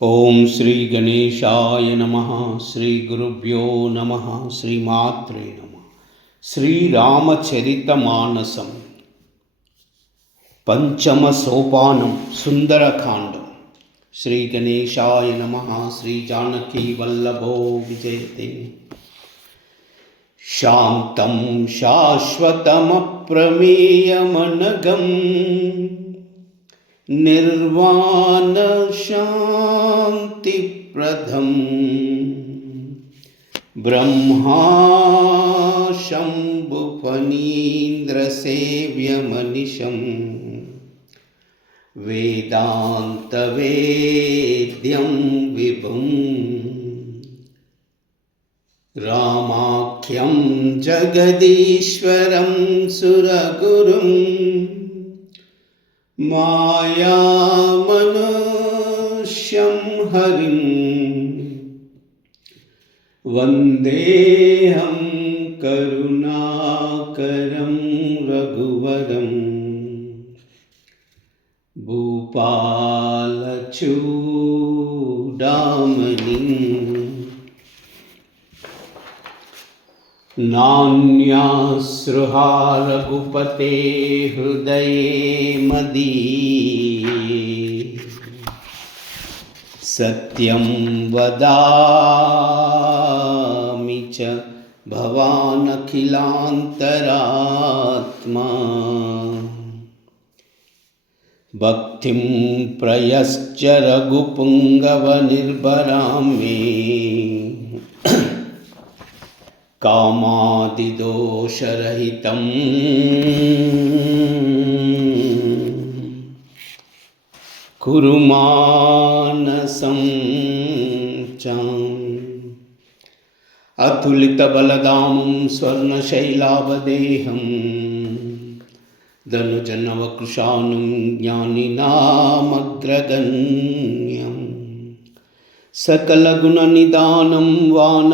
ओम श्री गणेशाय नमः। श्री गुरुभ्यो नमः। श्रीमात्रे नमः। श्रीरामचरितमानसं पंचम सोपानं सुंदरकांडं। श्री गणेशाय नमः। श्री जानकी वल्लभो विजयते। शांतं शाश्वतमप्रमेयमनघम् निर्वाण शांतिप्रदम् ब्रह्मा शंभुफणीन्द्रसेव्यमनिशम् वेदान्तवेद्यं विभुम् रामाख्यं जगदीश्वरं सुरगुरुम् मायामनुष्यं हरिं वन्देऽहं करुणाकरं रघुवरं भूपालचूडामणिं नान्यासृहा रघुपते हृदये मदीये सत्यं वदामि च भवान् अखिलान्तरात्मा भक्तिं प्रयश्च रघुपुङ्गवनिर्भरां मे कामादिदोषरहितं कुरु मानसं च। अतुलितबलधामं स्वर्णशैलाभदेहं धनुजनवकृशानं ज्ञानिनामग्रगण्यं सकलगुणनिधानं वानराणामधीशं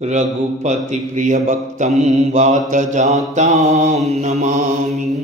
रघुपतिप्रियभक्तं वातजातां नमामि।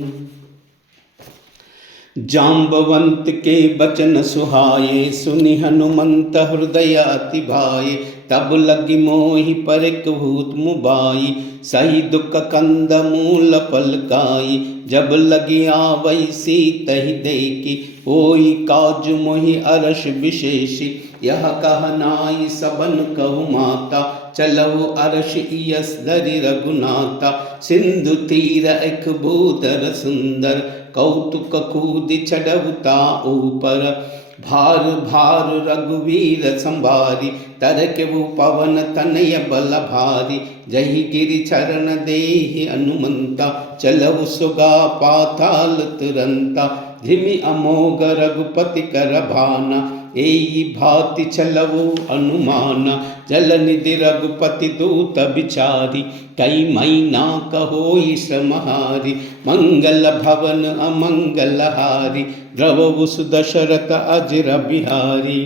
जाम्बवंत के बचन सुहाए सुनि हनुमंत हृदय अति भाए तब लगी मोहि परिक भूत मुबाई सही दुख कंद मूल पलकाई जब लगी आवै सीतहि देखी होई काज मोहि अरश विशेषी यह कह नाई सबन कहु माता चलहु अरश इयस धरि रघुनाथा सिंधु तीर एक भूधर सुंदर कौतुक कूदि चढ़उता ऊपर भार भार रघुवीर संभारी तरके वो पवन तनय बल भारी जही गिरि चरण देहि हनुमंता चलहु सुगा पाताल तुरंता धिमि अमोघ रघुपति कर भाना एई भाति चलवो अनुमाना जल निधि रघुपति दूत बिचारी कई महीना कहोई समहारी मंगल भवन अमंगल हारी द्रवहु सुदशरथ अजर बिहारी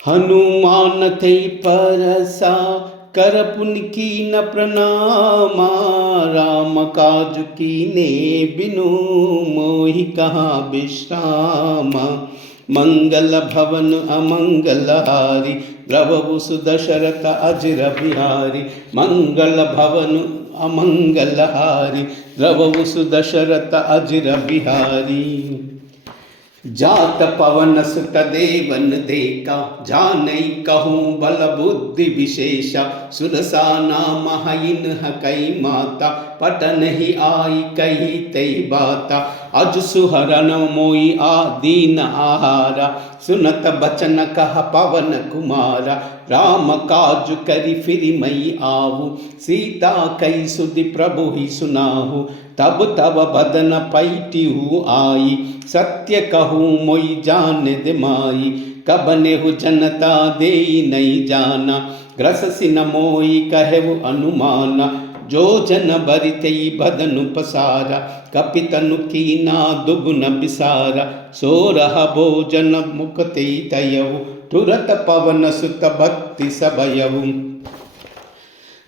हनुमान थे परसा कर पुन कीन प्रणामा राम काज कीने बिनु मोहि कहाँ विश्रामा मंगल भवन अमंगल हारी द्रवहु सुदशरथ अजर बिहारी मंगल भवन अमंगल हारी द्रवहु सुदशरथ अजर बिहारी जात पवन सुत देवन देखा जानई कहूँ बल बुद्धि विशेषा सुरसा नाम हईन हकई माता पटन ही आई कही तई बाता अज सुहरन मोई आदीन आहारा सुनत बचन कह पवन कुमारा राम काज करि फिरि मई आऊ सीता कई सुधि प्रभु ही सुनाहु तब तब बदन पैटिहु आई सत्य कहूँ मोई जान दिमाई कबनेहु जनता देई नहीं जाना ग्रस सिन मोई कहु अनुमाना जो जन बरितई बदनु पसारा कपितनु कीना दुगुन बिसारा सोरह भोजन मुक्ति तयऊ तुरत पवन सुत भक्ति सबयऊ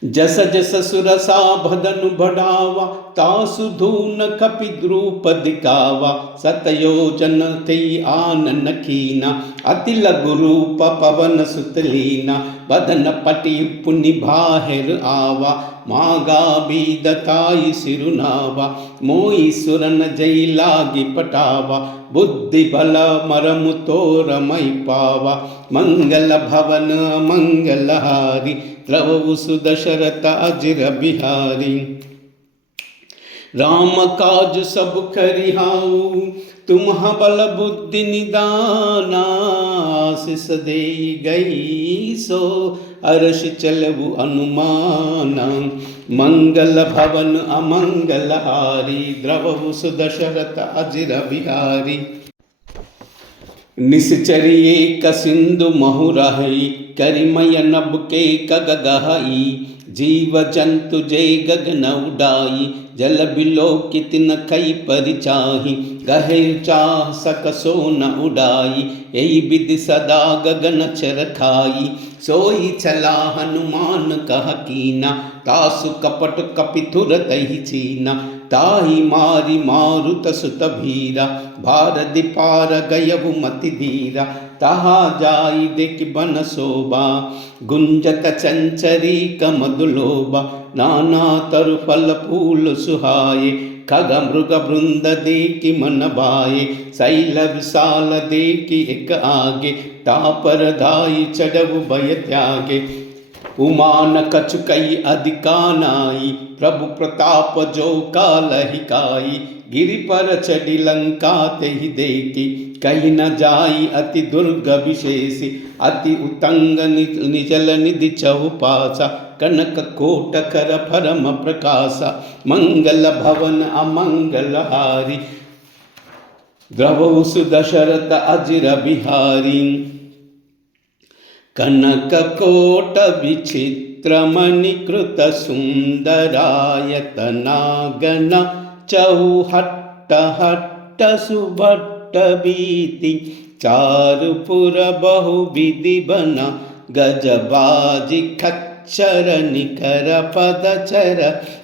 जस जस सुरसा भदनु बढ़ावा, तासु धून कपि द्रूप दिखावा। सतयोजन थई आनन कीना, अति लघु रूप पवन सुतलीना। बदन पटि पुनि बाहिर आवा, मागा बीदताई सिरुनावा। मोई सुरन जई लागी पटावा, बुद्धि बल मरमु तोर मई पावा। मंगल भवन मंगलहारी, द्रवहु सुदशरथ अजिर बिहारी। राम काज सब खरिहाऊ, तुम्ह बल बुद्धि निदाना। आशीष दे गई सो अरश चलबु अनुमाना। मंगल भवन अमंगलहारी, द्रवहु सुदशरथ अजिर बिहारी। निश्चरिये कसिंधु महुरहई, करिमय नभ के कग गहई। जीव जंतु जय गगन उडाई, जल बिलो कितन कई परिचाही। गहिर चाह सकसो न उडाई, यही विधि सदा गगन चर खाई। सोई चला हनुमान कह कीना, तासु कपट कपिथुर तहि चीना। ताहि मारी मारुत सुत भीरा, भारदि पार गयहु मति धीरा। तहा जाई देख बन शोभा, गुंजत चंचरी कमदुलोबा। नाना तरु फल फूल सुहाए, खग मृग वृंद देखि मन भाए। शैल विशाल देखि एक आगे, तापर धाई चढ़ऊ भय त्यागे। उमान कछुकई अधिका नाई, प्रभु प्रताप जो कालहि काई। गिरि पर चढ़ी लंका तेहि देखी, कही न जाई अति दुर्ग विशेषी। अति उतंग निचल निधि चहुपासा, कनक कोट कर परम प्रकाशा। मंगल भवन अमंगलहारी, द्रवहु सुदशरथ अजिर बिहारी। कनक कोट विचित्र मणिकृत सुंदरायतना गण। चौहट्ट हट्ट सुभट्ट बीति, चारुपुर बहुविधि बना। गजबाजी खच्चर निकर पदचर,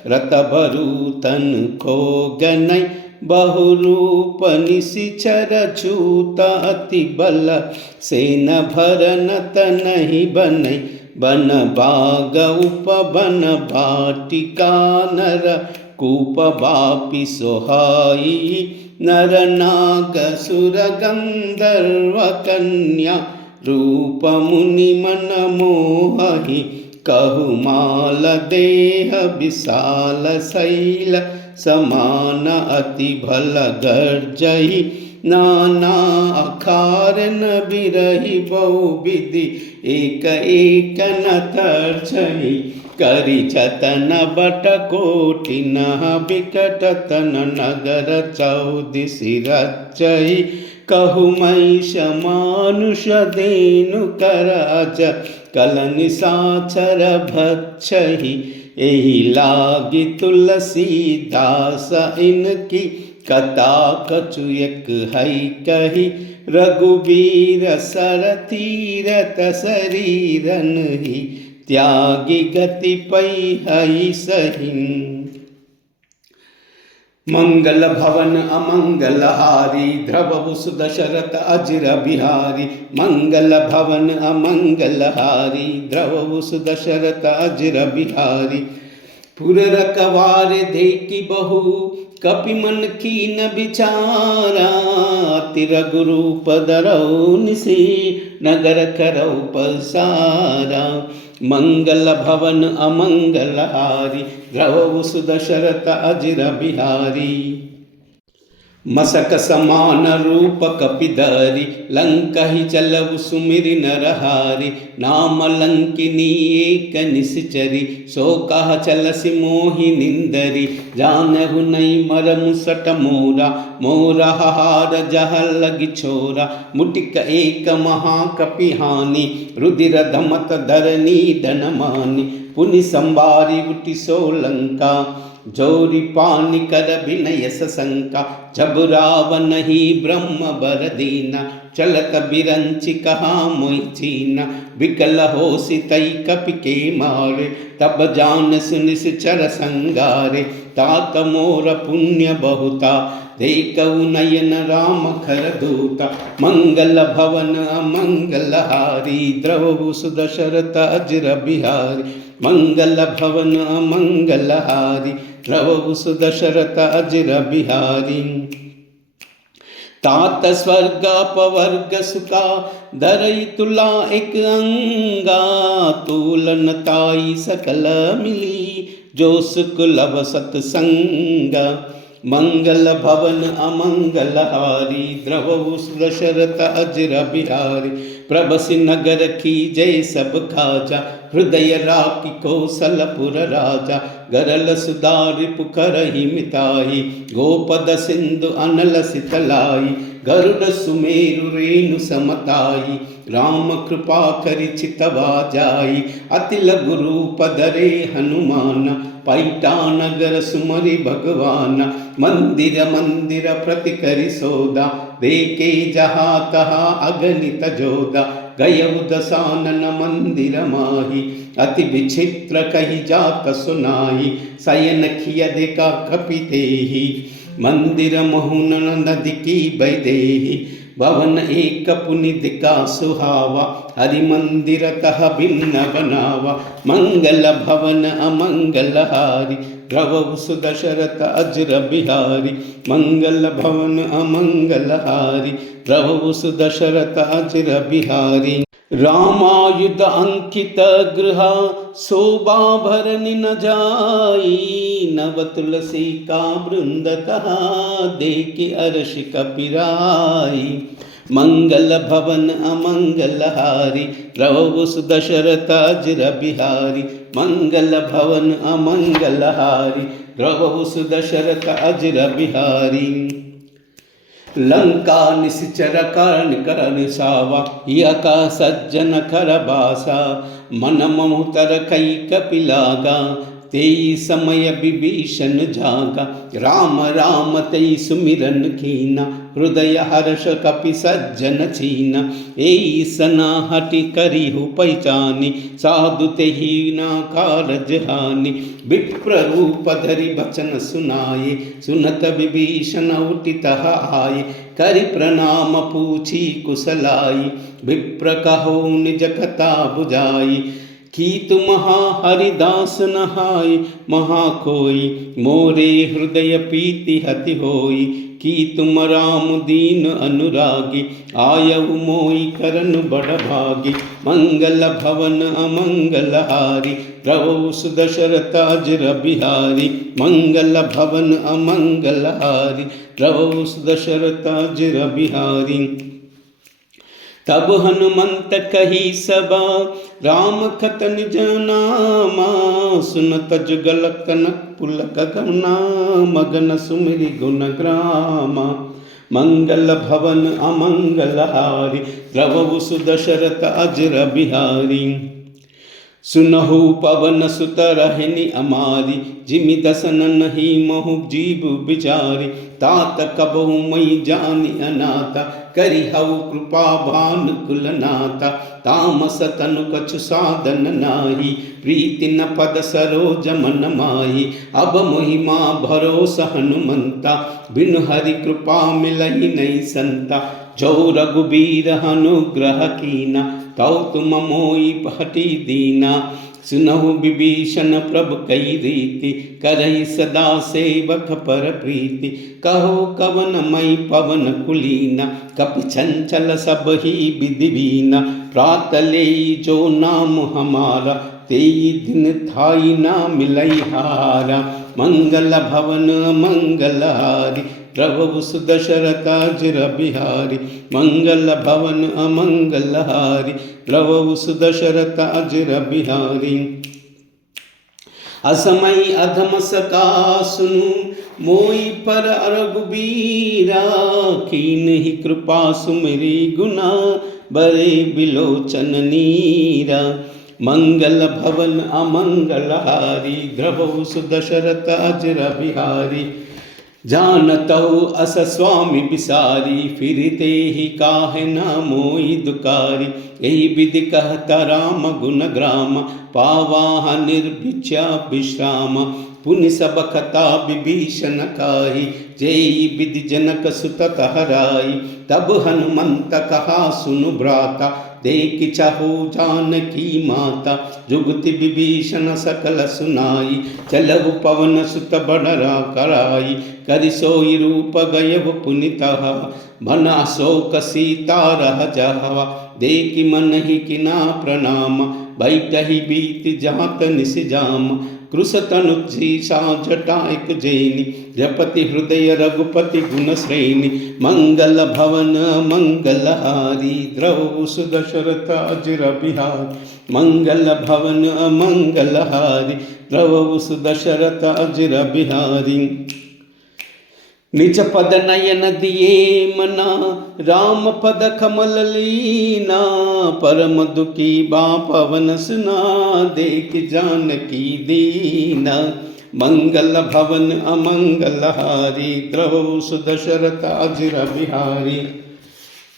रत भरूतन को गनई। बहुरूप निशिचर छूत अति बल, सेन भरन तनहि बनई। बन बाग उपवन बाटिका, नर कूप बापि सोहाई। नर नाग सुर गंधर्व कन्या, रूप मुनि मन मोहहि। कहु माल देह विशाल शैल, समान अति भल गर्जहि। नाना अखारन बिरहि बहुविधि, एक एक न तर्छहि। करि जतन बट कोटि नह बिकट तन, नगर चौदिसि रचहि। कहु महिष मानुष धेनु करज, कल निशाचर भक्षहि। एहि लागी तुलसीदास इनकी, कथा कछु एक हई कही। रघुबीर सर तीरथ शरीरन ही, त्यागी गति पई हई सही। मंगल भवन अमंगलहारी, द्रवहु सुदशरथ अजिर बिहारी। मंगल भवन अमंगलहारी, द्रवहु सुदशरथ अजिर बिहारी। पुर रखवार देखि बहु, कपि मन कीन विचारा। अति रघुरूप धरऊ निसी, नगर करऊ पसारा। मंगल भवन अमंगलहारी, द्रवहु सुदशरथ अजिर बिहारी। मसक समान रूप कपिधरि, लंकहि चलऊ सुमिरि नरहारि। नाम लंकिनी एक निश्चरी, सो कह चलसि मोहि निंदरी। जानहु नहीं मरमु सट मोरा, मोरा हार जह लगी छोरा। मुटिक एक महाकपि हानि, रुधिर धमत धरनी धन मानि। पुनि संवारी उठी सोलंका, जोरी पानी कर विनय सशंका, जब रावण ही ब्रह्म बर दीना, चलत बिरंचि कहा मोहि चीना, विकल हो सितई कपि के मारे, तब जान सुनिश्चर संगारे, तात मोर पुण्य बहुता, देखऊ नयन राम खर दूता, मंगल भवन अमंगल हारी, द्रवहु सुदशरथ अजर बिहारी, मंगल भवन अमंगल हारी, द्रवहु सुदशरथ अजर बिहारी। तात स्वर्ग अपवर्ग सुखा, धरई तुला एक अंगा, तुलन ताई सकल मिली, जो सुख लव सत्संगा, मंगल भवन अमंगल हारी, द्रवहु सुदशरथ अजर बिहारी, प्रबसि नगर की जय सब खाजा, हृदय राखी कौशलपुर राजा, गरल सुधारि पुखरहि मिताई, गोपद सिंधु अनल सितलाई, गरुड़ सुमेरु रेणु समताई, राम कृपा करि चितवा जाई, अति लघु रूप धरे हनुमान, पैठा नगर सुमरि भगवान, मंदिर मंदिर प्रति करि सोदा, देखे जहाँ तहाँ अगणित जोदा, गयउ दसानन मंदिर माही, अति विचित्र कही जात सुनाई, शयन किय देखा कपितेहि, मंदिर मोहन नदी की बैदेही, भवन एक पुनित का सुहावा, हरि मंदिर तह भिन्न बनावा, मंगल भवन अमंगल हारी, द्रवहु सुदशरथ अजर बिहारी, मंगल भवन अमंगल हारी, द्रवहु सुदशरथ अजर बिहारी। रामायुध अंकित गृह, शोभा भरनि न जाई, नव तुलसी का वृंद कहा, देखि अर्ष कपिराई, मंगल भवन अमंगल हारी, द्रवहु सुदशरथ अजर बिहारी, मंगल भवन अमंगल हारी, द्रवहु सुदशरथ अजर बिहारी। लंका निश्चर करण करण सावा, यका सज्जन कर बासा, मन मोहतर कई कपिलागा, तेई समय विभीषण जागा, राम राम तेई सुमिरन कीना, हृदय हर्ष कपि सज्जन छीना, एई सना हटि करिहु पहचानी, साधु तेहि ना कारज हानि, विप्र रूप धरि बचन सुनाए, सुनत विभीषण उठि तह आए, करि प्रणाम पूछी कुशलाई, विप्र कहो निज कथा बुझाई, की तुम हरिदास नहाय, महा कोई मोरे हृदय प्रीति हति होई, की तुम राम दीन अनुरागी, आयहु मोई करन बड़ भागी, मंगल भवन अमंगल हारी, द्रवहु सुदशरथ अजर बिहारी, मंगल भवन अमंगल हारी, द्रवहु सुदशरथ अजर बिहारी। तब हनुमंत कही सबा, राम खतन जनामा, सुनत जुगल कनक पुलक गना, मगन सुमिरि गुण ग्रामा, मंगल भवन अमंगल हारी, द्रवहु सुदशरथ अजर बिहारी। सुनहु पवन सुत रहनि अमारी, जिमि दसन नहीं महु जीव बिचारी, तात कबहु मई जानि अनाथा, करिहउ कृपा भानुकुल नाथा, तामस तनु कछु साधन नाही, प्रीति न पद सरोज मन माही, अब महिमा भरोस हनुमंता, बिनु हरि कृपा मिलहि नहीं संता, जो रघुबीर अनुग्रह कीना, तौ तुम मोई हटि दीना, सुनहु विभीषण प्रभु कई रीति, करहि सदा सेवक पर प्रीति, कहो कवन मई पवन कुलीना, कपि चंचल सब ही विधि वीना, प्रात लेई जो नाम हमारा, तेई दिन थाई ना मिलई हारा, मंगल भवन मंगल हारी, द्रवहु सुदशरथ अजर बिहारी, मंगल भवन अमंगल हारी, द्रवहु सुदशरथ अजर बिहारी। असमय अधम सका सुनु, मोई पर रघुबीरा, कीन्हि कृपा सुमिरि गुना, बरे बिलोचन नीरा, मंगल भवन अमंगलहारी, द्रवहु सुदशरथ अजर बिहारी। जानतहु अस स्वामी बिसारी, फिरते ही काहे न मोई दुकारी। यही विधि कहता राम गुण ग्राम, पावाह निर्भिक्षा विश्राम। पुनि सब कथा विभीषण खाई, जेई विधि जनक सुत हराई। तब हनुमंत कहा सुनु भ्राता, देख चाहो जानकी माता। जुगति विभीषण सकल सुनाई, चलहु पवन सुत बड़रा कराई। करि सोई रूप गयव पुनितः, बना शोक सीता रह जहवा। देखि मन ही किना प्रणाम, बैठहि बीत जात निस जाम। कृश तनु शीशा जटाइक जैनी, जपति हृदय रघुपति गुण श्रेणी। मंगल भवन मंगलहारी, द्रवहु सुदशरथ अजर बिहारी। मंगल भवन मंगलहारी, द्रवहु सुदशरथ अजर बिहारी। निज पद नयन दिए मना, राम पद कमल लीना। परम दुखी बा पवन सुना, देख जानकी दीना। मंगल भवन अमंगलहारी, द्रवहु सुदशरथ अजर बिहारी।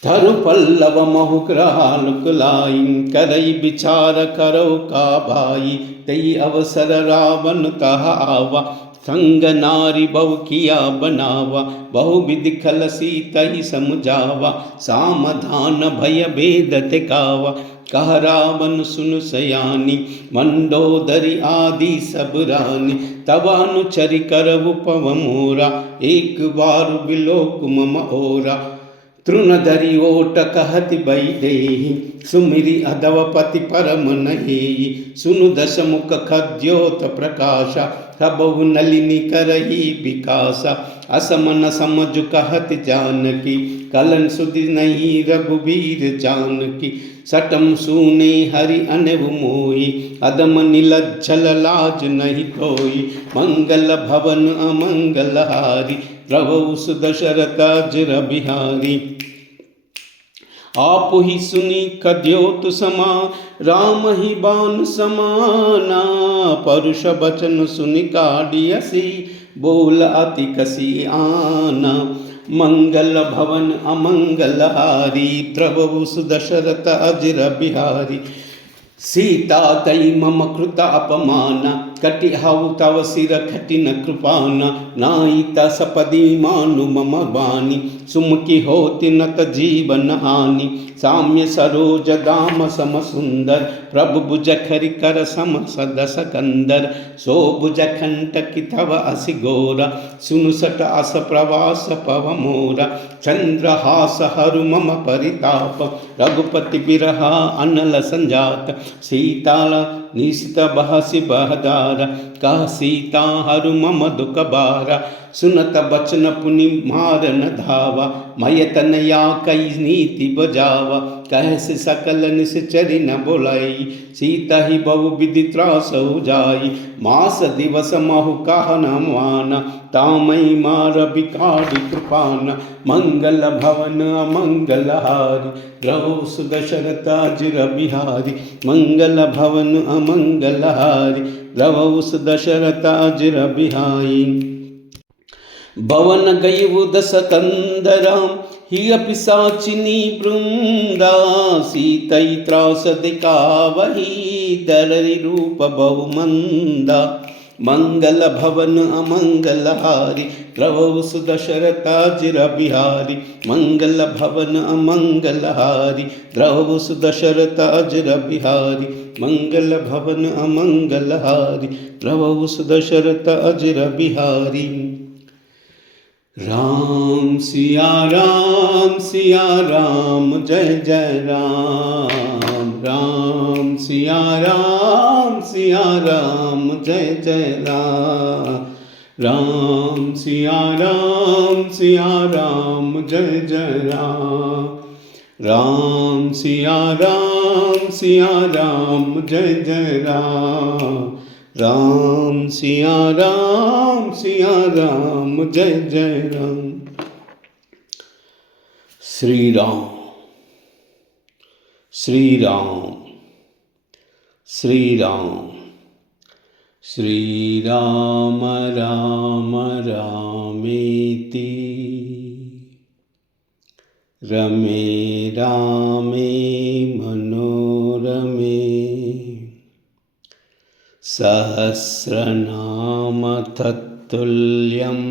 धरु पल्लव महु कृहालुक लाई, करई विचार करो का भाई। तई अवसर रावण तह आवा, संग नारी बहु किया बनावा। बहु विधि खल सीतहि समझावा, सामधान भय भेद तिकावा। कह रावण सुन सयानी, मंडोदरी आदि सब रानी। तब अनुचरि करहु पव मोरा, एक बार बिलोक मम ओरा। तृणधरि ओट कहति वैदेही, सुमिरि अधवपति परम नहेई। सुनु दश मुख खद्योत प्रकाशा, कबहु नलिनी करही विकासा। असमन समझु कहति जानकी, कलन सुधि नहीं रघुबीर जानकी। सटम सूने हरि अनव मोई, अदम नीलज्जल लाज नहीं कोई। मंगल भवन अमंगलहारी, द्रवहु सुदशरथ अजर बिहारी। आप ही सुनी कद्योत समा, राम ही बाण समाना। परुष बचन सुनि काढ़ियसी, बोल अति कसी आना। मंगल भवन अमंगलहारी, द्रवहु सुदशरथ अजर बिहारी। सीता तई मम कृत अपमान, कटिहाउ तव सिर कठिन कृपान। नायिता सपदि मानु मम बानी, सुमुखी होति नत जीवन हानि। साम्य सरोज दाम सम सुंदर, प्रभु भुज खरि कर सम सदस कंदर। सो भुज कंटकि तव असि गोरा, सुनु सट अस प्रवास पव मोरा। चंद्रहास हरु मम परिताप, रघुपति बिरहा अनल संजात। सीता निशित बहसि बहदारा, कह सीता हरु मम दुख बारा। सुनत बचन पुनि मारन धावा, मय तनया कई नीति बजावा। कहसि सकल निश्चरि न बोलाई, सीता ही बहु विधि त्रास जाई। मास दिवस महु कह न माना, तामई मार बिकारि कृपाना। मंगल भवन अमंगलहारी, द्रवहु सुदशरथ अजर बिहारी। मंगल भवन अमंगलहारी, द्रवहु सुदशरथ अजर बिहारी। भवन गयउ दस कंदराम, हिय पिशाचिनी वृंदा। सीतई त्रास दिखावही, दररि रूप बहु मंदा। मंगल भवन अमंगलहारी, द्रवहु सुदशरथ अजर बिहारी। मंगल भवन अमंगलहारी, द्रवहु सुदशरथ अजर बिहारी। मंगल भवन अमंगलहारी, द्रवहु सुदशरथ अजर बिहारी। राम सिया राम जय जय राम। राम सिया राम जय जय राम। राम सिया राम जय जय राम। राम सिया राम जय जय राम। राम सिया राम जय जय राम। श्री राम श्री राम श्रीराम श्रीराम राम रामेति रमे रामे मनोरमे सहस्रनाम तत्तुल्यं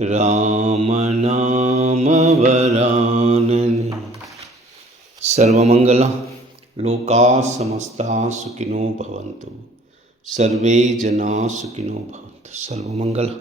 रामनाम वरानने। सर्वमंगल लोका समस्ता सुखिनो भवन्तु, सर्वे जना सुखिनो भवन्तु। सर्वमंगल।